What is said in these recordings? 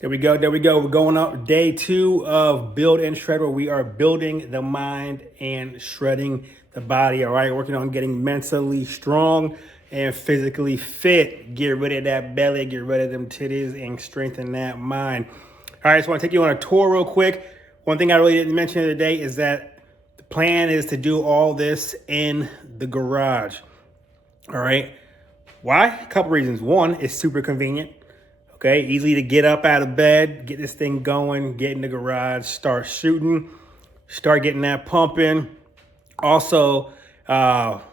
There we go. There we go. We're going up day 2 of Build and Shred, where we are building the mind and shredding the body. All right. Working on getting mentally strong and physically fit. Get rid of that belly, get rid of them titties, and strengthen that mind. All right. I just want to take you on a tour real quick. One thing I really didn't mention today is that the plan is to do all this in the garage. All right. Why? A couple reasons. One, it's super convenient. Okay, easy to get up out of bed, get this thing going, get in the garage, start shooting, start getting that pumping. Also, want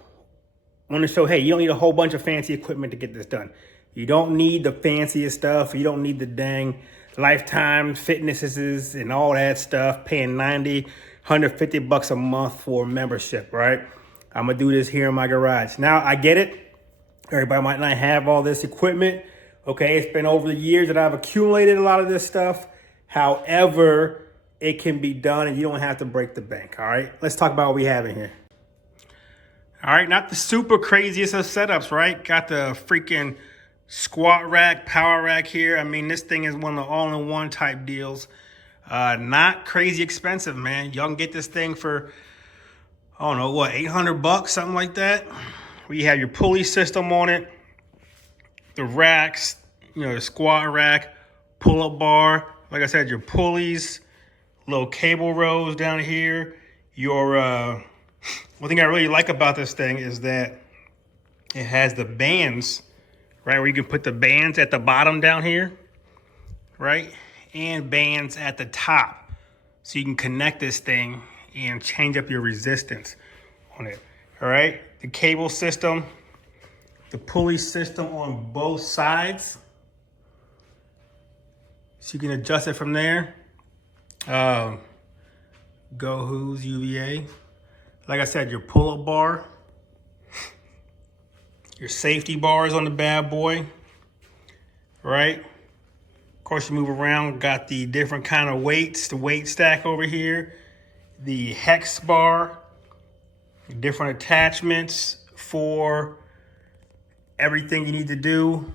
to show, hey, you don't need a whole bunch of fancy equipment to get this done. You don't need the fanciest stuff. You don't need the dang Lifetime Fitnesses and all that stuff, paying 90, 150 bucks a month for membership, right? I'm going to do this here in my garage. Now, I get it. Everybody might not have all this equipment. Okay, it's been over the years that I've accumulated a lot of this stuff. However, it can be done and you don't have to break the bank, all right? Let's talk about what we have in here. All right, not the super craziest of setups, right? Got the freaking squat rack, power rack here. I mean, this thing is one of the all-in-one type deals. Not crazy expensive, man. Y'all can get this thing for, I don't know, what, 800 bucks, something like that. Where you have your pulley system on it. The racks, the squat rack, pull-up bar. Like I said, your pulleys, little cable rows down here. Your one thing I really like about this thing is that it has the bands, right? Where you can put the bands at the bottom down here, right? And bands at the top. So you can connect this thing and change up your resistance on it, all right? The cable system. The pulley system on both sides. So you can adjust it from there. Go Who's UVA. Like I said, your pull-up bar. Your safety bars on the bad boy. Right? Of course, you move around. Got the different kind of weights. The weight stack over here. The hex bar. Different attachments for everything you need to do.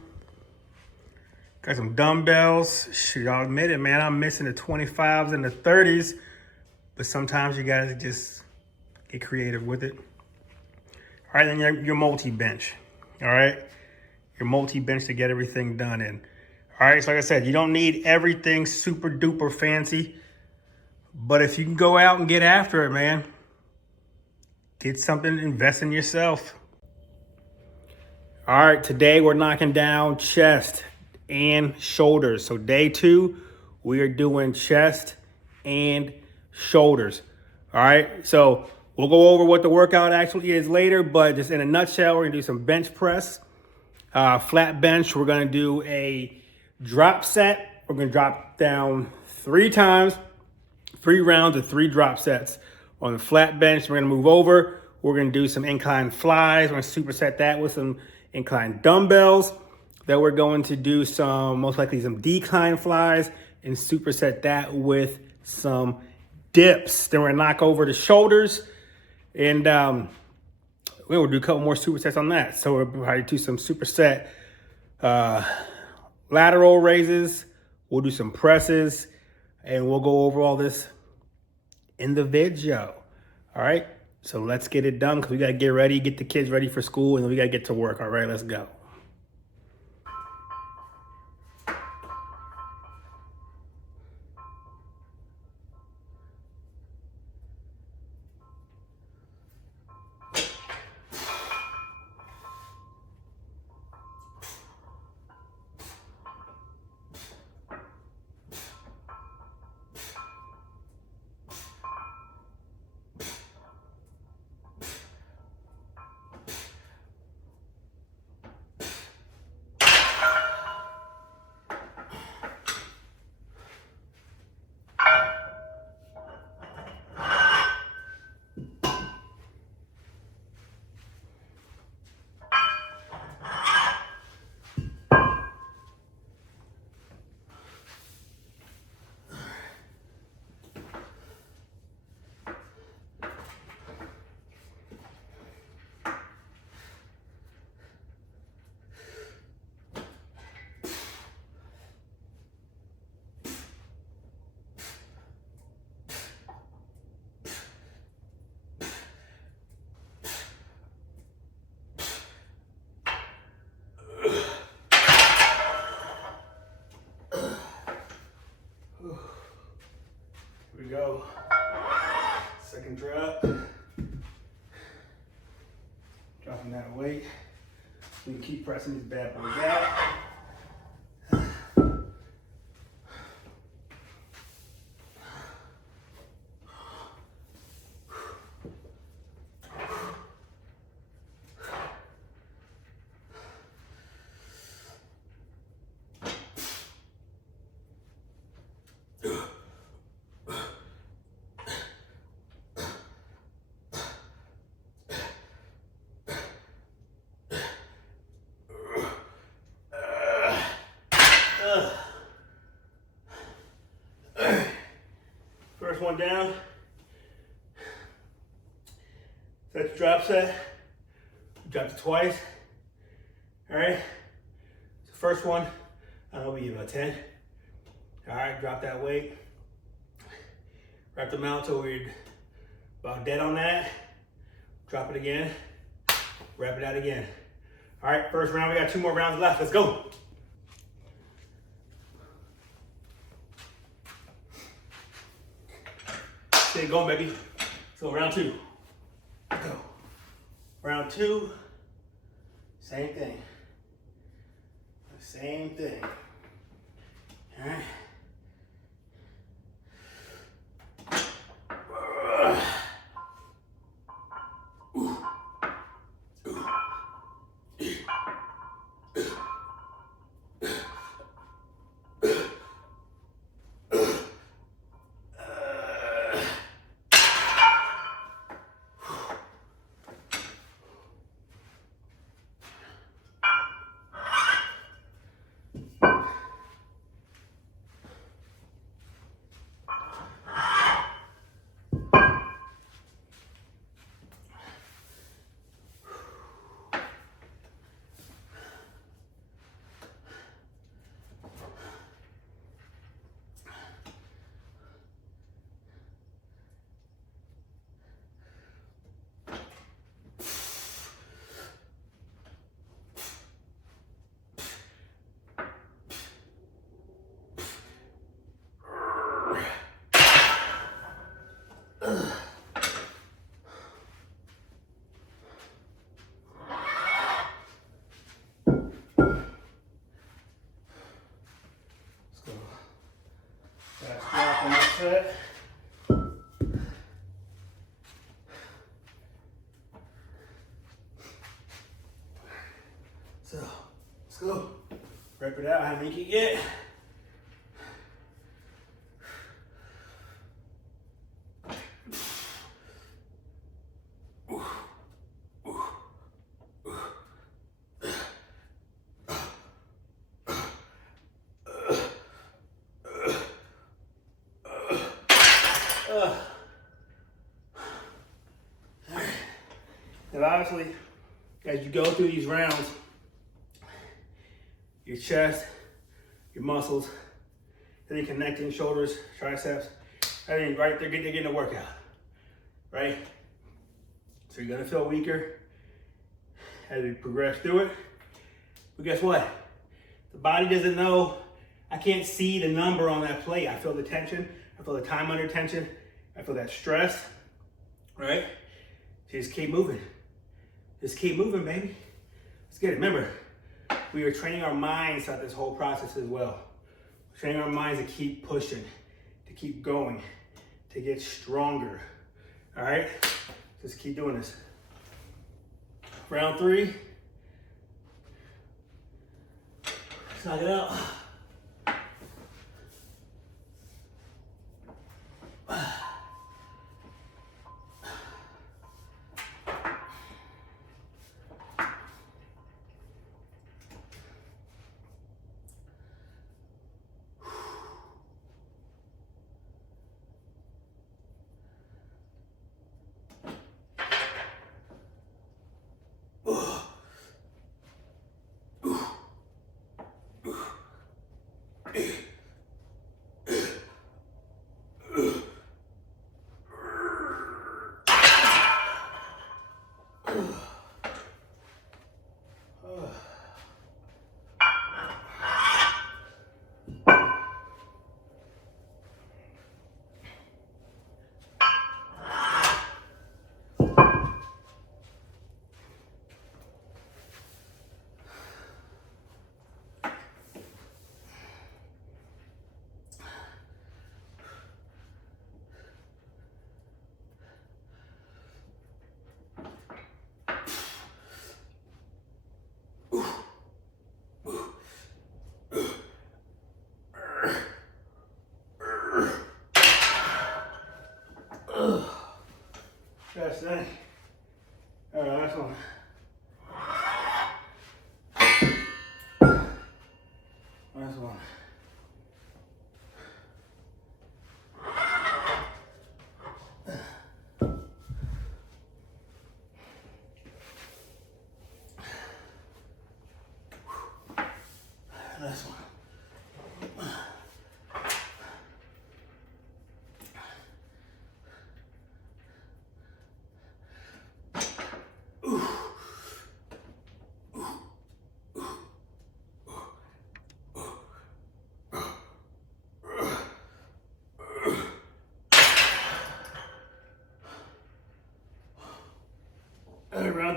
Got some dumbbells. Shoot, I'll admit it, man. I'm missing the 25s and the 30s. But sometimes you gotta just get creative with it. All right, then your multi-bench. All right? Your multi-bench to get everything done in. All right, so like I said, you don't need everything super duper fancy. But if you can go out and get after it, man, get something, invest in yourself. All right, today we're knocking down chest and shoulders. So day 2, we are doing chest and shoulders. All right, so we'll go over what the workout actually is later, but just in a nutshell, we're gonna do some bench press, flat bench. We're gonna do a drop set. We're gonna drop down 3 times, 3 rounds of 3 drop sets. On the flat bench, we're gonna move over. We're gonna do some incline flies. We're gonna superset that with some incline dumbbells. Then we're going to do most likely some decline flies and superset that with some dips. Then we're gonna knock over the shoulders and we'll do a couple more supersets on that. So we'll probably do some superset lateral raises. We'll do some presses and we'll go over all this in the video. All right. So let's get it done because we got to get ready, get the kids ready for school, and then we got to get to work. All right, let's go. go. Second drop. Dropping that weight. We can keep pressing these bad boys out. First one down. That's drop set. Dropped it twice. All right. So first one, I'll be about 10. All right, drop that weight. Wrap them out till we're about dead on that. Drop it again. Wrap it out again. All right, first round, we got 2 more rounds left. Let's go. Stay going, baby. So round 2. Go. Round 2. Same thing. Same thing. All right. Set. So let's go. Rip it out how many you can get. And obviously, as you go through these rounds, your chest, your muscles, everything connecting, shoulders, triceps, everything right there, they're getting a workout, right? So you're gonna feel weaker as we progress through it. But guess what? The body doesn't know. I can't see the number on that plate. I feel the tension. I feel the time under tension. I feel that stress, right? So just keep moving. Just keep moving, baby. Let's get it. Remember, we are training our minds throughout this whole process as well. We're training our minds to keep pushing, to keep going, to get stronger. All right? Just keep doing this. Round 3. Let's knock it out.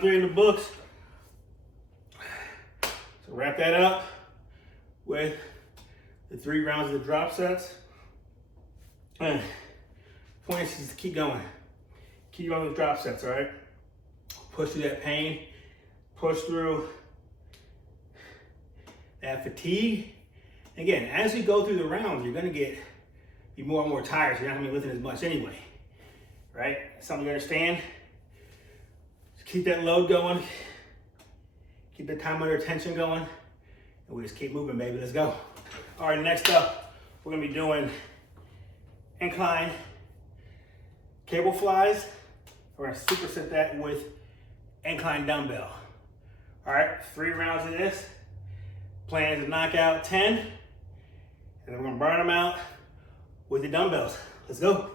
3 in the books. So wrap that up with the 3 rounds of the drop sets. And point is to keep going. Keep going with drop sets, all right? Push through that pain. Push through that fatigue. Again, as you go through the rounds, you're gonna be more and more tired, so you're not gonna be lifting as much anyway, right? Something you understand. Just keep that load going. Keep the time under tension going. And we just keep moving, baby, let's go. All right, next up, we're gonna be doing incline cable flies. We're gonna superset that with incline dumbbell. All right, 3 rounds of this. Plan is to knock out 10, and then we're gonna burn them out with the dumbbells. Let's go.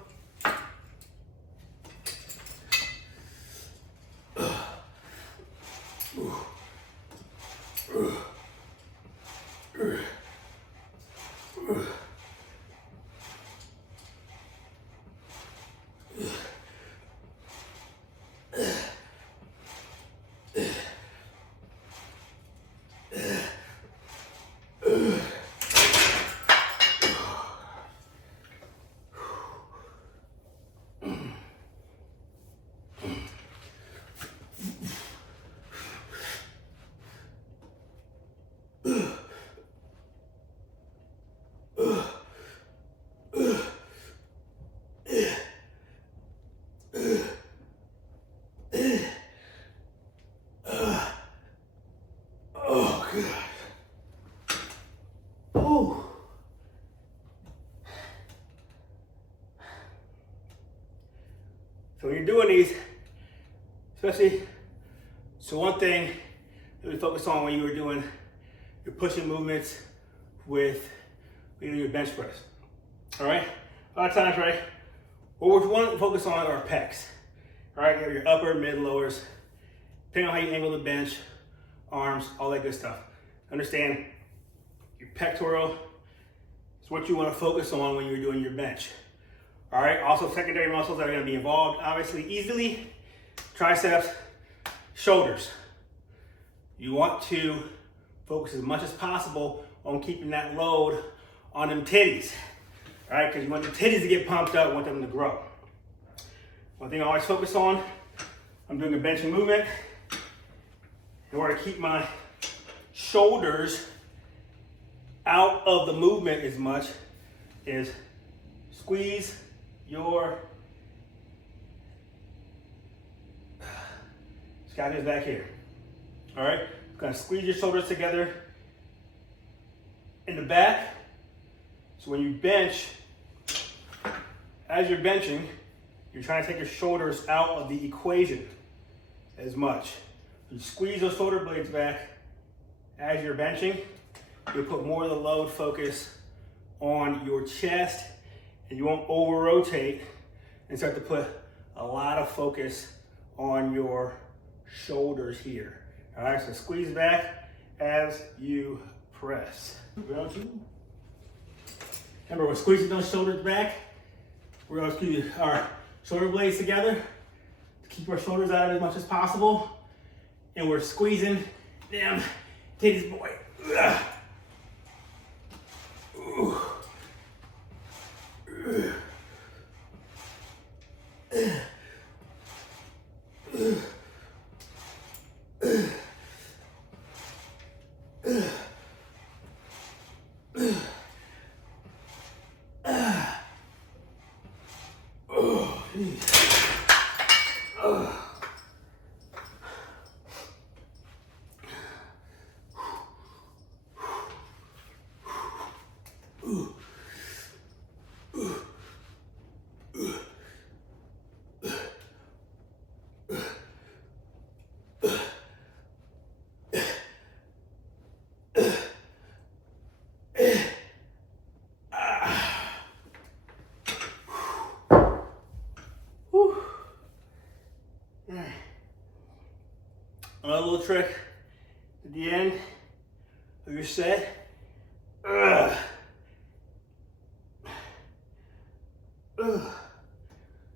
So when you're doing these, especially, so one thing that we focus on when you were doing your pushing movements with your bench press, all right? A lot of times, right, what we want to focus on are pecs, all right? You have your upper, mid, lowers, depending on how you angle the bench, arms, all that good stuff. Understand your pectoral is what you want to focus on when you're doing your bench. All right, also secondary muscles that are gonna be involved, obviously, easily, triceps, shoulders. You want to focus as much as possible on keeping that load on them titties, all right? Because you want the titties to get pumped up, you want them to grow. One thing I always focus on, I'm doing a benching movement. In order to keep my shoulders out of the movement as much, is squeeze your scapula's back here. All right, gonna squeeze your shoulders together in the back. So when you bench, as you're benching, you're trying to take your shoulders out of the equation as much. You squeeze those shoulder blades back as you're benching. You'll put more of the load focus on your chest, and you won't over rotate and start to put a lot of focus on your shoulders here. All right, so squeeze back as you press. Remember, we're squeezing those shoulders back. We're gonna squeeze our shoulder blades together to keep our shoulders out as much as possible. And we're squeezing them titties, boy. Ugh. Ooh. Another little trick at the end of your set.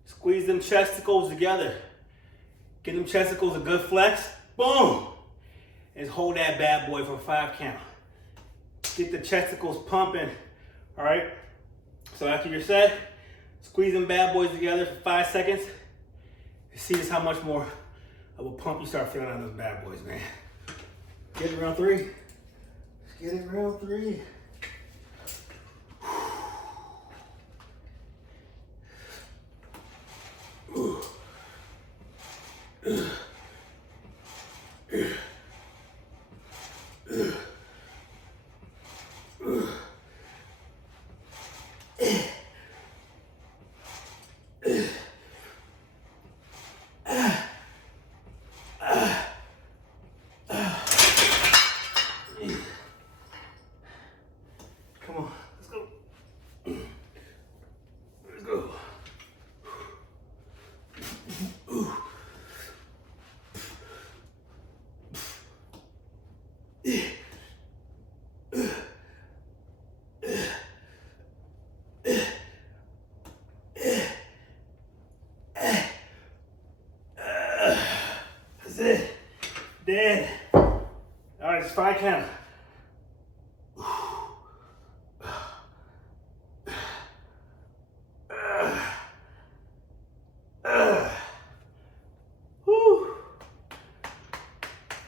Squeeze them chesticles together. Give them chesticles a good flex. Boom. And hold that bad boy for 5 count. Get the chesticles pumping. All right. So after you're set, squeeze them bad boys together for 5 seconds. See just how much more of a pump you start feeling on those bad boys, man. Get it round 3. Get it round 3. Come on, let's go. Let's go. That's it. Dead. All right, it's 5 count.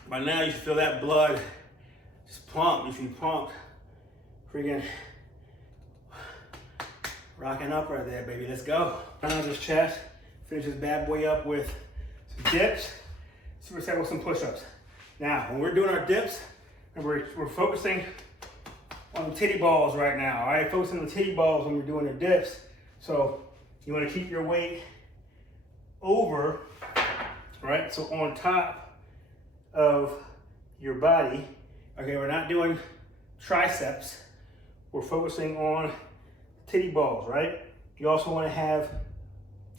By now you should feel that blood just pump. You should be pumped. Freaking rocking up right there, baby. Let's go. Down this chest. Finish this bad boy up with some dips. Superset with some push-ups. Now, when we're doing our dips, and we're focusing on the titty balls right now. All right, focusing on the titty balls when we're doing the dips. So you want to keep your weight over, right? So on top of your body. Okay, we're not doing triceps. We're focusing on titty balls, right? You also want to have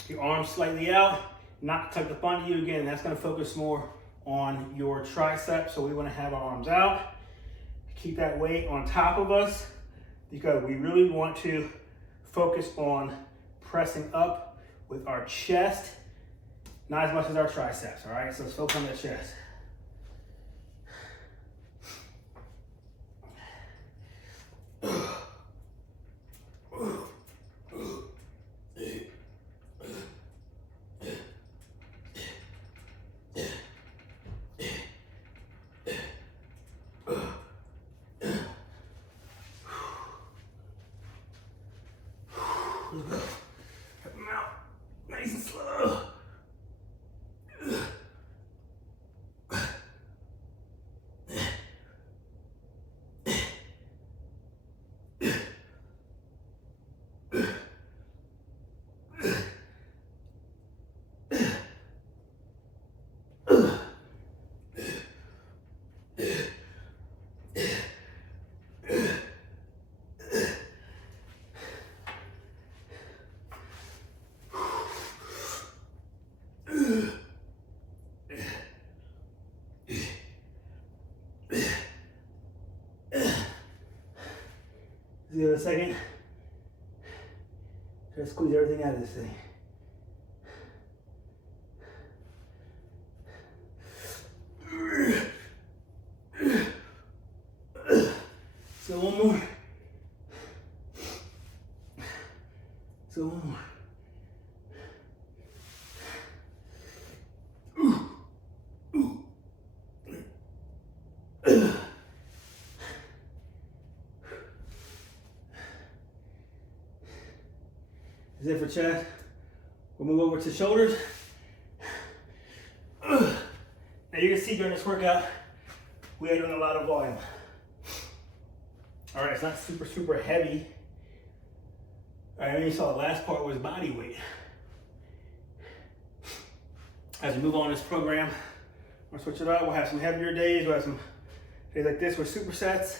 your arms slightly out, not tucked up under you. Again, that's going to focus more on your triceps. So we want to have our arms out. Keep that weight on top of us because we really want to focus on pressing up with our chest, not as much as our triceps, all right? So let's focus on the chest. Cut them out, nice and slow. Give it a second. Try to squeeze everything out of this thing. So one more. So one more. Is it for chest? We'll move over to shoulders. Now you can see during this workout, we are doing a lot of volume. All right, it's not super heavy. All right, and you saw the last part was body weight. As we move on this program, we'll switch it up. We'll have some heavier days. We'll have some days like this with supersets,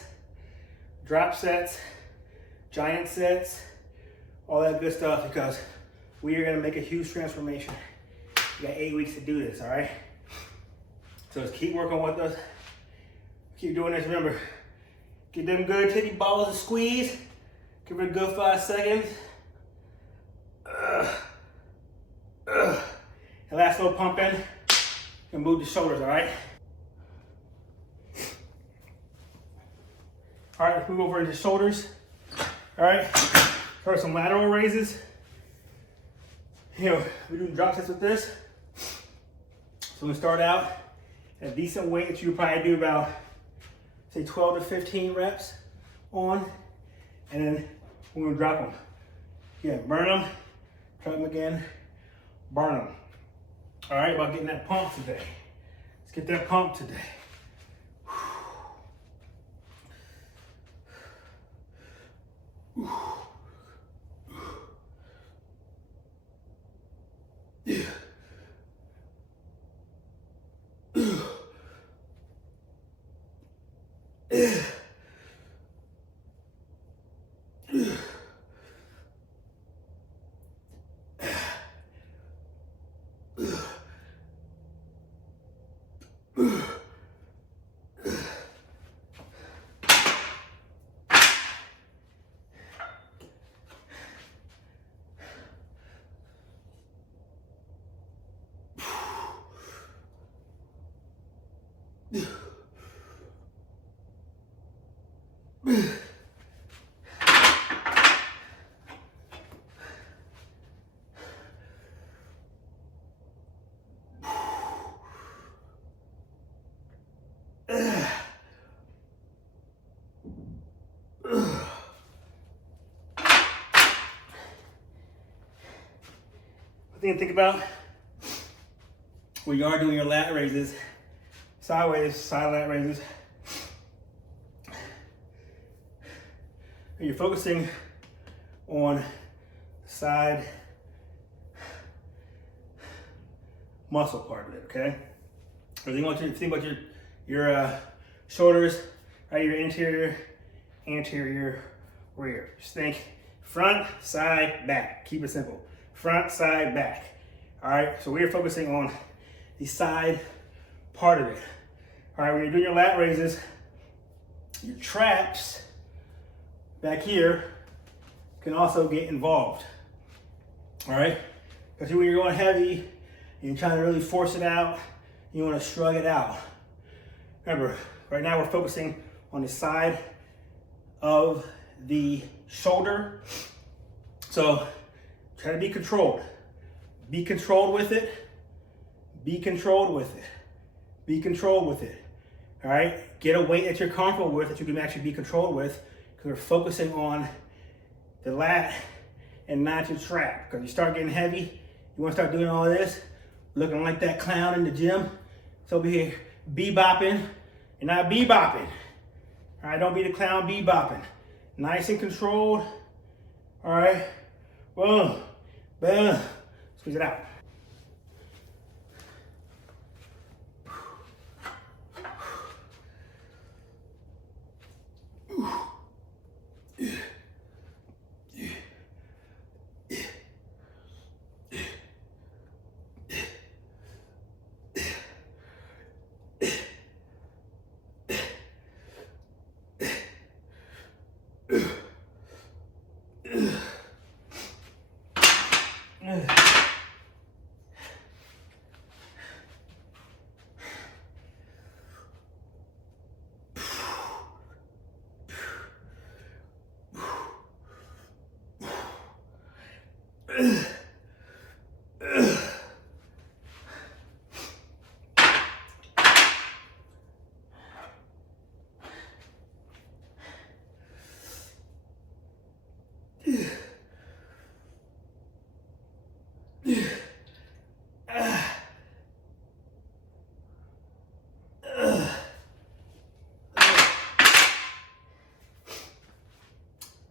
drop sets, giant sets, all that good stuff, because we are gonna make a huge transformation. We got 8 weeks to do this, all right? So just keep working with us. Keep doing this. Remember, get them good titty balls to squeeze. Give it a good 5 seconds. And last little pump in. and move the shoulders, all right? All right, let's move over into shoulders. All right, start some lateral raises. Here, we do drop sets with this. So we start out at a decent weight that you would probably do about, say, 12 to 15 reps on, and then we're gonna drop them. Yeah, burn them, drop them again, burn them. All right, about getting that pump today. Let's get that pump today. Yeah. Thing to think about when you are doing your lat raises, sideways, side lat raises, and you're focusing on the side muscle part of it, okay? So you want you to think about your shoulders, right? Your interior, anterior, rear. Just think front, side, back. Keep it simple. Front, side, back. All right, so we're focusing on the side part of it. All right, when you're doing your lat raises, your traps back here can also get involved. All right, because when you're going heavy, and you're trying to really force it out, you want to shrug it out. Remember, right now we're focusing on the side of the shoulder. So try to be controlled. Be controlled with it. Be controlled with it. Be controlled with it. All right? Get a weight that you're comfortable with, that you can actually be controlled with, because we're focusing on the lat and not your trap. Because you start getting heavy, you want to start doing all this, looking like that clown in the gym. So over here, bebopping and not bebopping. All right? Don't be the clown bebopping. Nice and controlled. All right? Boom. Boom. Squeeze it out.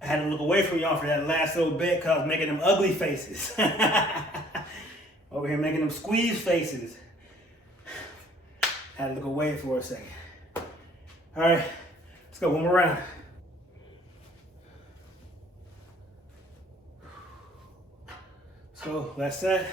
I had to look away from y'all for that last little bit because I was making them ugly faces. Over here making them squeeze faces. Had to look away for a second. All right, let's go one more round. Let's go, last set.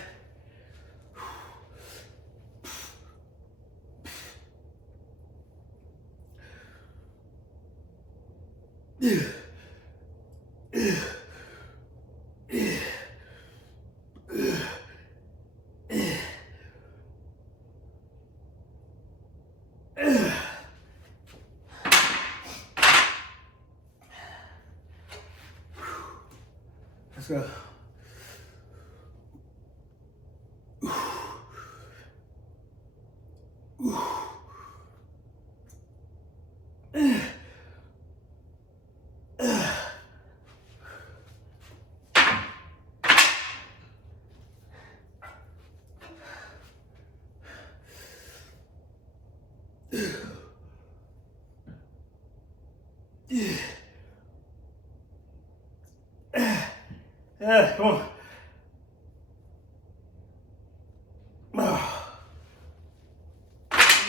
Let's go. Come on.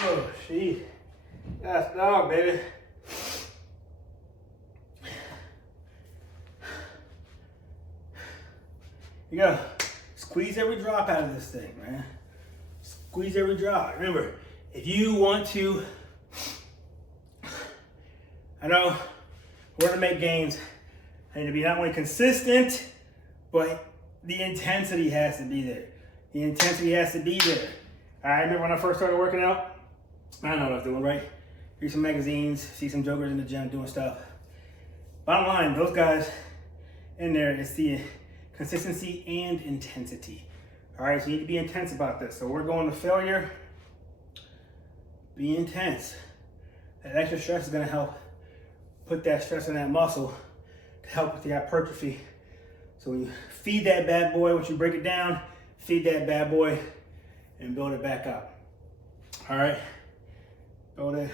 Oh, shit. That's dog, baby. You gotta squeeze every drop out of this thing, man. Squeeze every drop. Remember, if you want to, I know we're gonna make gains. I need to be not only consistent, but the intensity has to be there. The intensity has to be there. I remember when I first started working out, I don't know what I was doing, right? Read some magazines, see some jokers in the gym doing stuff. Bottom line, those guys in there, it's the consistency and intensity. All right, so you need to be intense about this. So we're going to failure. Be intense. That extra stress is gonna help put that stress in that muscle to help with the hypertrophy. So when you feed that bad boy, once you break it down, feed that bad boy and build it back up. All right, build it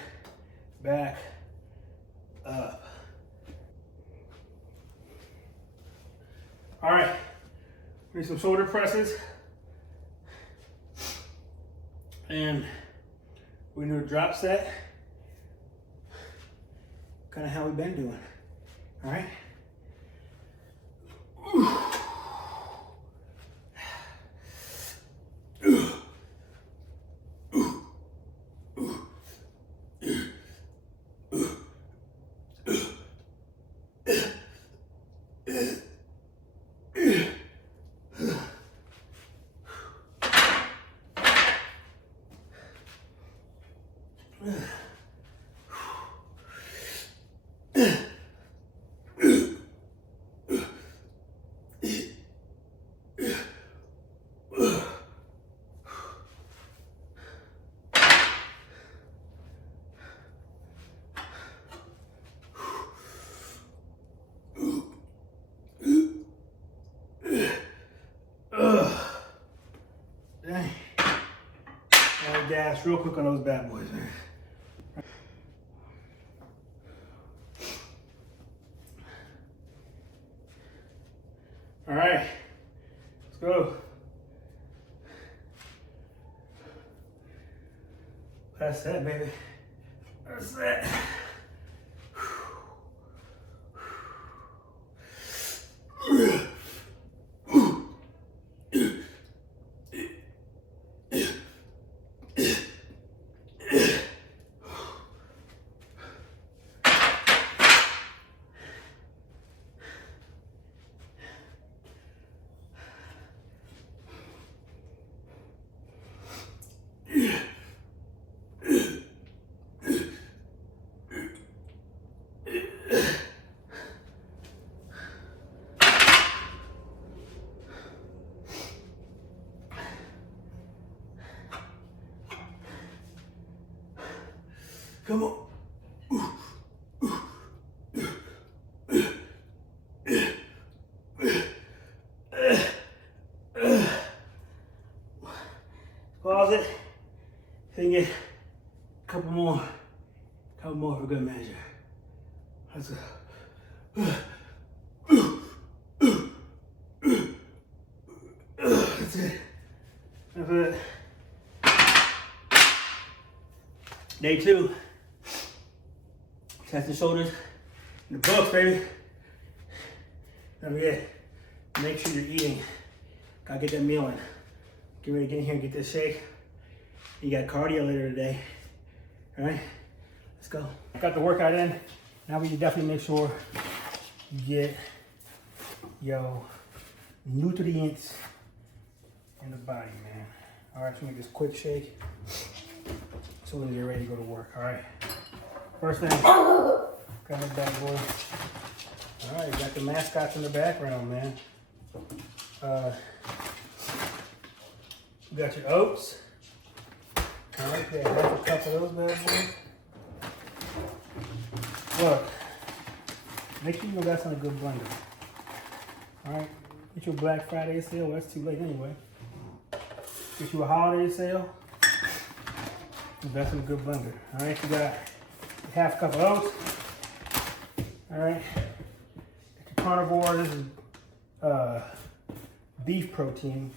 back up. All right, we need some shoulder presses. And we do a drop set. Kind of how we've been doing. All right. Dang. I'll gas real quick on those bad boys, man. All right, let's go. That's that, baby. That's that. Come on. Pause it. Then get a couple more for good measure. Let's go. That's it. That's it. Day 2. Chest and shoulders in the books, baby. Don't forget, make sure you're eating. Gotta get that meal in. Get ready to get in here and get this shake. You got cardio later today. All right, let's go. Got the workout in. Now we definitely make sure you get your nutrients in the body, man. All right, let's make this quick shake so we can get ready to go to work. All right. First thing, grab that bad boy. All right, you got the mascots in the background, man. You got your oats. All right, yeah, half a cup of those bad boys. Look, make sure you got some good blender. All right, get your Black Friday sale. Well, that's too late anyway. Get you a holiday sale. You got some good blender. All right, you got half a cup of oats. All right, get your carnivore. This is beef protein.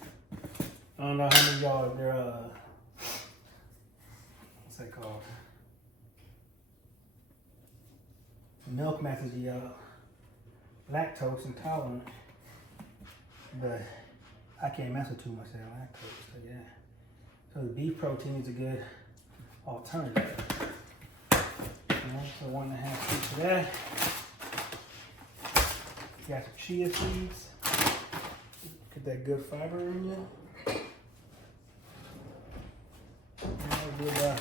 I don't know how many of y'all they're what's that called? Milk message y'all lactose intolerant, but I can't mess with too much of that lactose. So yeah, so the beef protein is a good alternative. So 1.5 scoops of that. You got some chia seeds. Get that good fiber in you. I'll do about a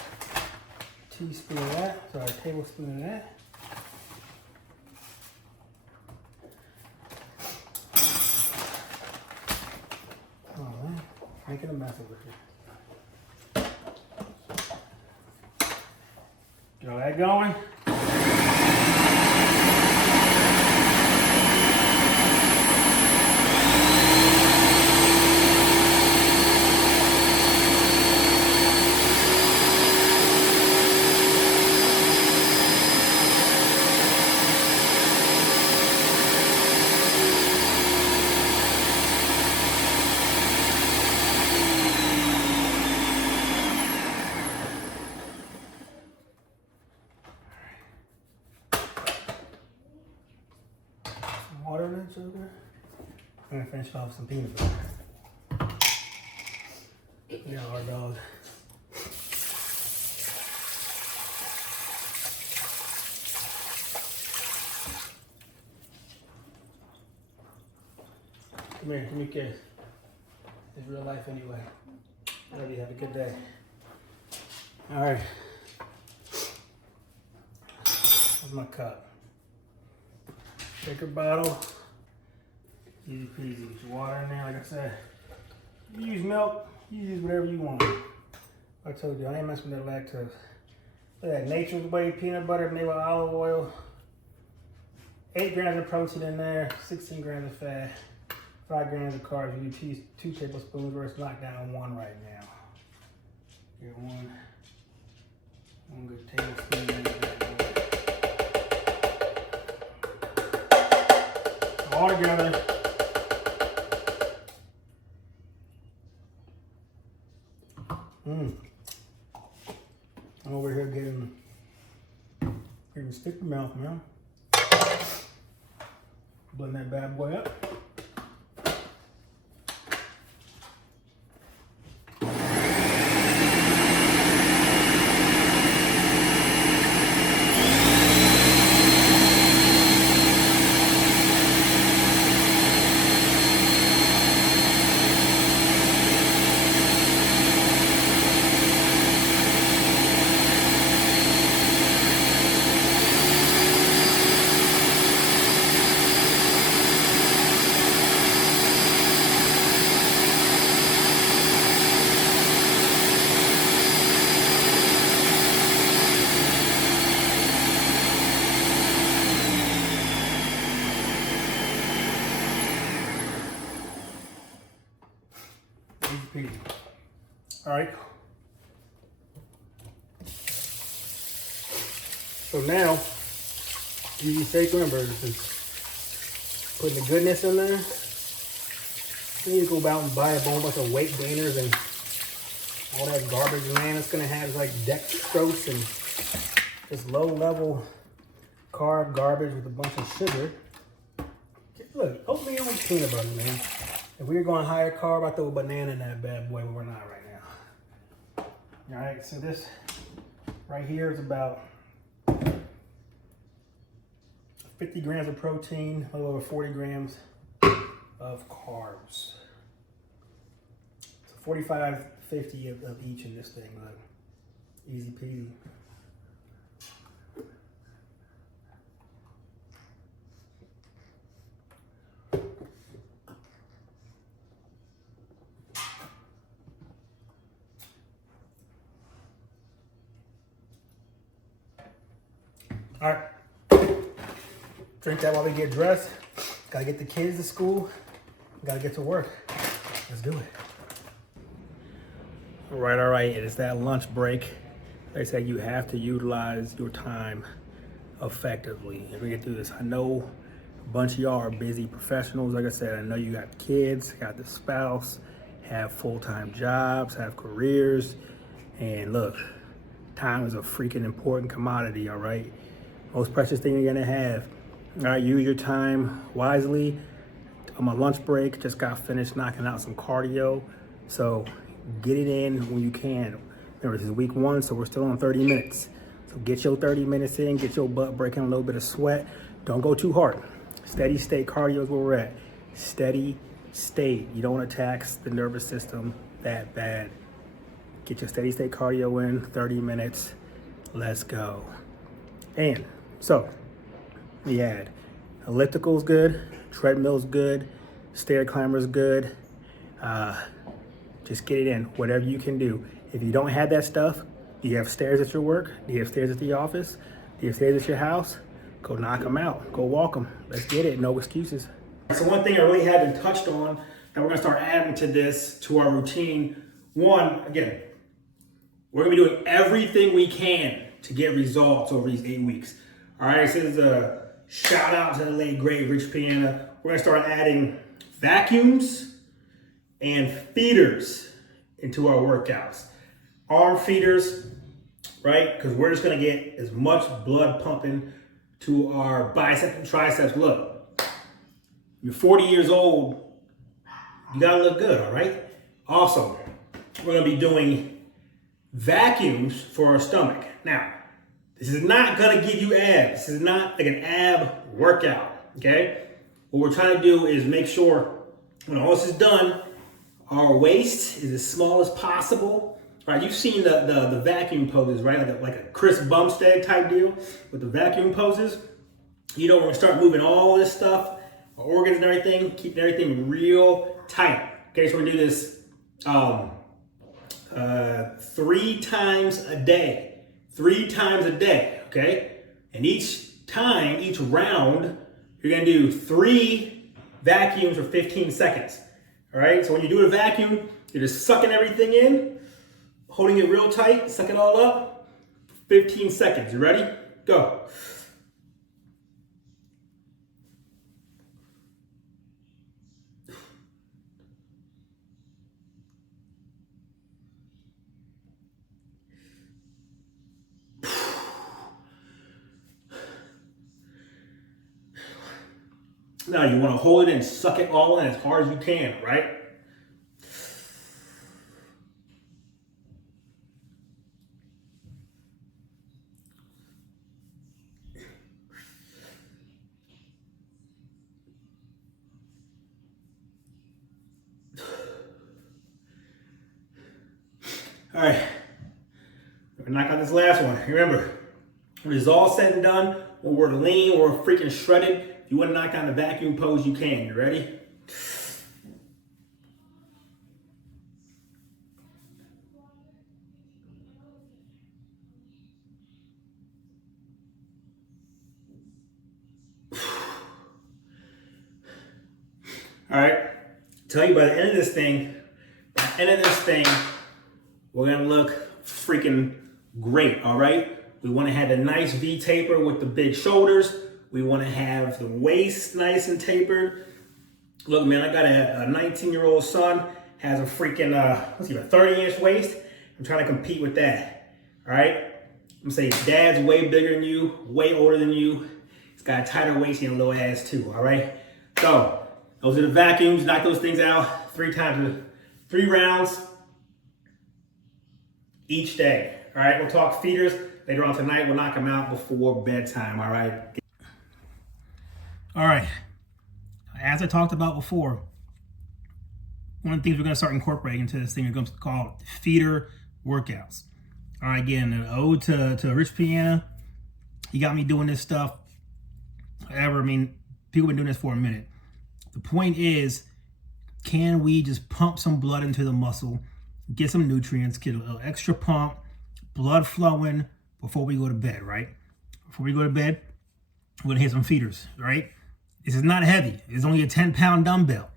teaspoon of that, sorry, a tablespoon of that. Oh man, making a mess over here. Get all that going. Water in it, sugar. I'm gonna finish off some peanut butter. Yeah, our dog. Come here, give me a kiss. It's real life anyway. I hope you have a good day. All right. Where's my cup? Shaker bottle, easy peasy. Put your water in there, like I said. You use milk, you use whatever you want. I told you, I ain't messing with that lactose. Look at that Nature's Way peanut butter made with olive oil. 8 grams of protein in there, 16 grams of fat, 5 grams of carbs. You do 2 tablespoons versus knock down 1 right now. Here, one good tablespoon in there. All together. I'm over here getting sticky mouth, man. Blend that bad boy up. Easy peasy. All right. So now, you fake hamburgers and putting the goodness in there. You need to go out and buy a whole bunch of weight gainers and all that garbage, man. It's gonna have like dextrose and this low-level carb garbage with a bunch of sugar. Look, oatmeal and peanut butter, man. If we were going higher carb, I throw a banana in that bad boy, but we're not right now. All right, so this right here is about 50 grams of protein, a little over 40 grams of carbs. So 45, 50 of each in this thing, look. Easy peasy. All right. Drink that while we get dressed. Gotta get the kids to school. Gotta get to work. Let's do it. All right. It is that lunch break. They say you have to utilize your time effectively as we get through this. I know a bunch of y'all are busy professionals. Like I said, I know you got kids, got the spouse, have full-time jobs, have careers. And look, time is a freaking important commodity, all right? Most precious thing you're gonna have. All right, use your time wisely. On my lunch break, just got finished knocking out some cardio. So get it in when you can. Remember, this is week 1, so we're still on 30 minutes. So get your 30 minutes in, get your butt breaking a little bit of sweat. Don't go too hard. Steady state cardio is where we're at. Steady state. You don't want to tax the nervous system that bad. Get your steady state cardio in, 30 minutes. Let's go. And so we had elliptical's good, treadmill's good, stair climber's good. Just get it in, whatever you can do. If you don't have that stuff, do you have stairs at your work? Do you have stairs at the office? Do you have stairs at your house? Go knock them out. Go walk them. Let's get it. No excuses. So one thing I really haven't touched on that we're going to start adding to this, to our routine. One, again, we're going to be doing everything we can to get results over these 8 weeks. All right, so this is a shout out to the late great Rich Piana. We're going to start adding vacuums and feeders into our workouts. Arm feeders, right? Because we're just going to get as much blood pumping to our biceps and triceps. Look, you're 40 years old, you got to look good, all right? Also, we're going to be doing vacuums for our stomach. Now, this is not going to give you abs. This is not like an ab workout, okay? What we're trying to do is make sure when all this is done, our waist is as small as possible. All right, you've seen the vacuum poses, right? Like a Chris Bumstead type deal with the vacuum poses. You know, we're gonna start moving all this stuff, our organs and everything, keeping everything real tight. Okay, so we're gonna do this 3 times a day. 3 times a day, okay? And each time, each round, you're gonna do 3 vacuums for 15 seconds. All right, so when you do a vacuum, you're just sucking everything in, holding it real tight, suck it all up, 15 seconds. You ready? Go. Now you want to hold it and suck it all in as hard as you can, right? All right, we're gonna knock out this last one. Remember, when it's all said and done, when we're lean, we're freaking shredded, if you wanna knock down the vacuum pose, you can. You ready? All right, tell you by the end of this thing, we're gonna look freaking great, all right? We wanna have a nice V taper with the big shoulders. We wanna have the waist nice and tapered. Look, man, I got a 19-year-old son, has a freaking, a 30-inch waist. I'm trying to compete with that, all right? I'm gonna say dad's way bigger than you, way older than you. He's got a tighter waist and a little ass too, all right? So, those are the vacuums, knock those things out 3 times, 3 rounds each day. All right, we'll talk feeders later on tonight. We'll knock them out before bedtime, all right? All right, as I talked about before, one of the things we're gonna start incorporating into this thing is called feeder workouts. All right, again, an ode to Rich Piana. He got me doing this stuff. However, I mean, people have been doing this for a minute. The point is, can we just pump some blood into the muscle, get some nutrients, get a little extra pump, blood flowing before we go to bed, right? before we go to bed, we're gonna hit some feeders, right? This is not heavy. It's only a 10-pound dumbbell.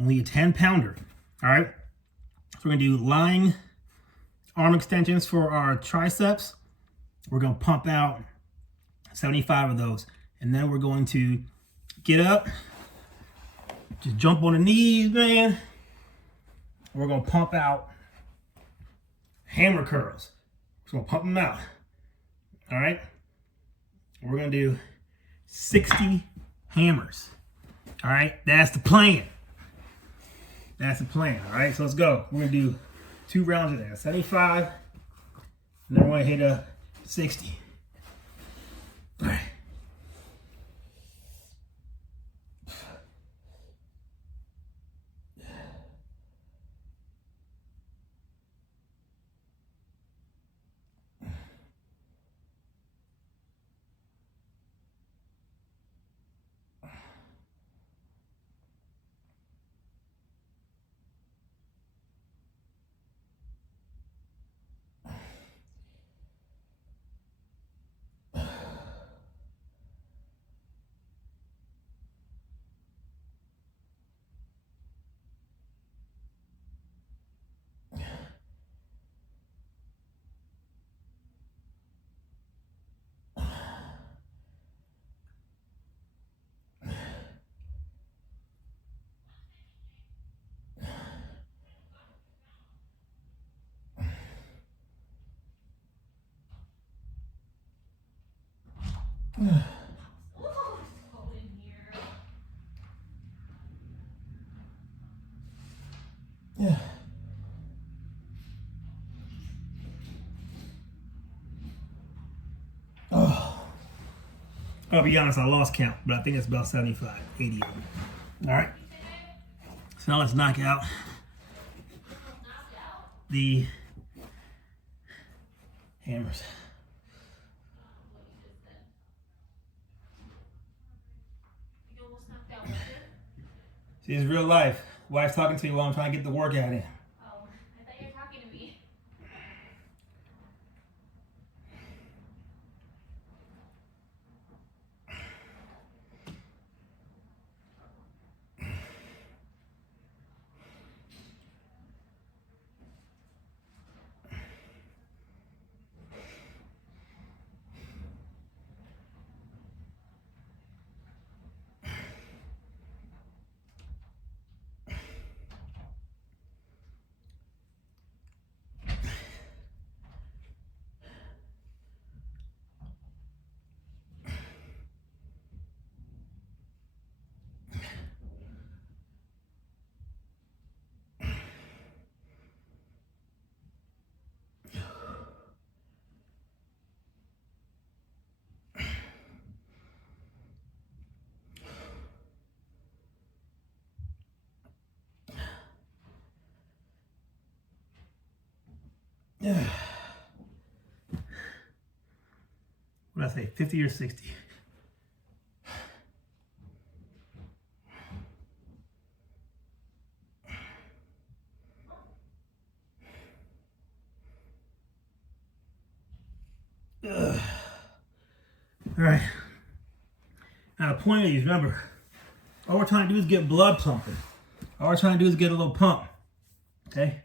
Only a 10-pounder, all right? So we're gonna do lying arm extensions for our triceps. We're gonna pump out 75 of those. And then we're going to get up, just jump on the knees, man. We're gonna pump out hammer curls. We're gonna pump them out, all right? We're gonna do 60 hammers, all right? That's the plan. That's the plan, all right? So let's go. We're gonna do 2 rounds of that, 75, and then we're gonna hit a 60. All right. Yeah. Oh. I'll be honest, I lost count, but I think it's about 75, 80 of them. All right. So now let's knock out the hammers. See, it's real life. Wife's talking to you while I'm trying to get the workout in. Oh, I thought you were talking to me. Yeah. What did I say, 50 or 60? Ugh. All right. Now the point is, remember, all we're trying to do is get blood pumping. All we're trying to do is get a little pump. Okay?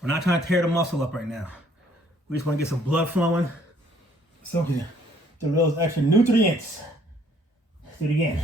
We're not trying to tear the muscle up right now. We just want to get some blood flowing so we can do those extra nutrients. Let's do it again.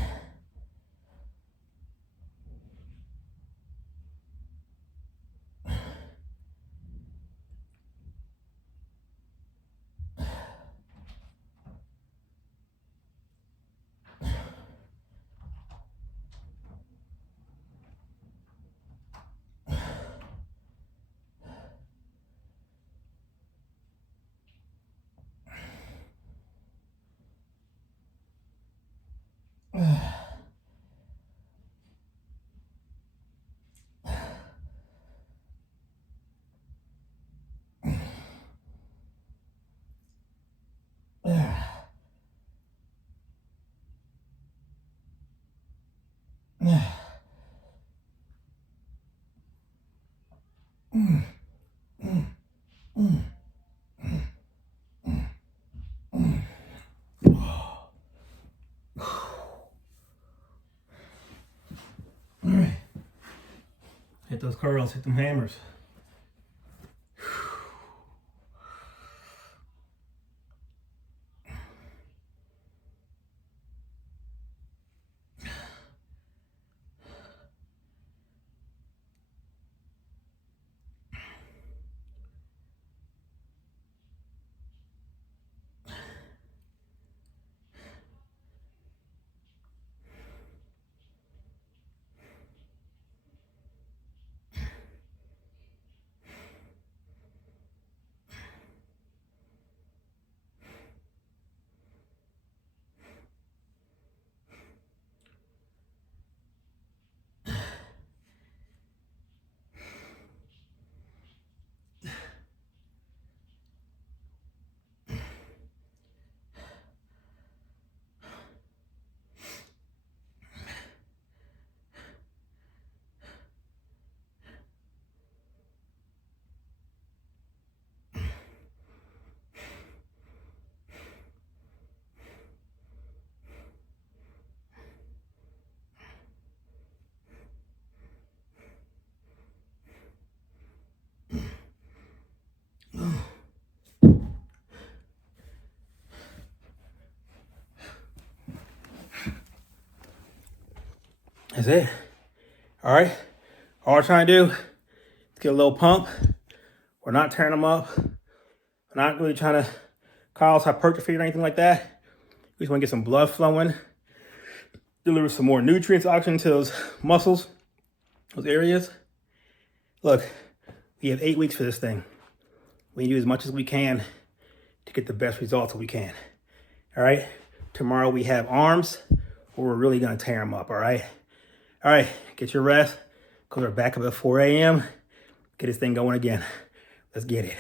Hit those curls, hit them hammers. That's it. All right. All we're trying to do is get a little pump. We're not tearing them up. We're not really trying to cause hypertrophy or anything like that. We just want to get some blood flowing, deliver some more nutrients, oxygen to those muscles, those areas. Look, we have 8 weeks for this thing. We do as much as we can to get the best results that we can. All right. Tomorrow we have arms where we're really going to tear them up. All right. All right. Get your rest because we're back up at 4 a.m. Get this thing going again. Let's get it.